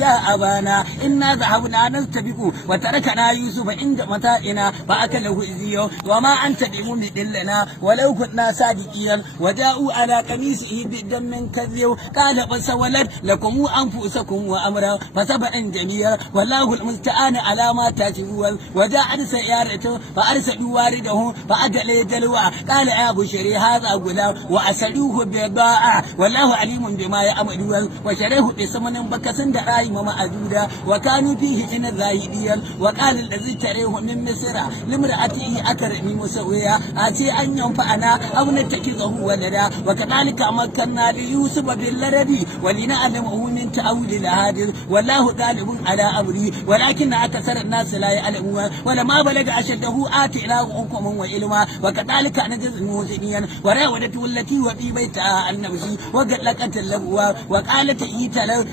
يا أبانا إنا ذهبنا نستبق وتركنا يوسف عند متاعنا فأكله الذئب وما أنت بمؤمن لنا ولو كنا صادقين وجاءوا على قميصه بدم كذب قال فسولت لكم أنفسكم وأمرا فسبع جميع والله المستعان على ما تصفون وجاء سيارته فأرسلوا وارده فأدلى دلوى قال يا بشري هذا غلام وأسلوه بباء والله عليم بما يعملون وشريه بثمن بكس دراهم معدودا وكانوا فيه من الزاهدين وقال الذي اشتريه من مصر لامرأته أكرمي مسويا آتي أن ينفعنا أو نتخذه ولدا وكذلك مكنا ليوسف بالأرض ولنعلمه من تأويل الأحاديث والله غالب على أمره ولكن أكثر الناس لا يعلمون ولما بلغ أشده آتيناه حكما وعلما وكذلك نجزي المحسنين وراودته التي وفي بيتها عن نفسه وقد لقت اللهو وقالت إيت له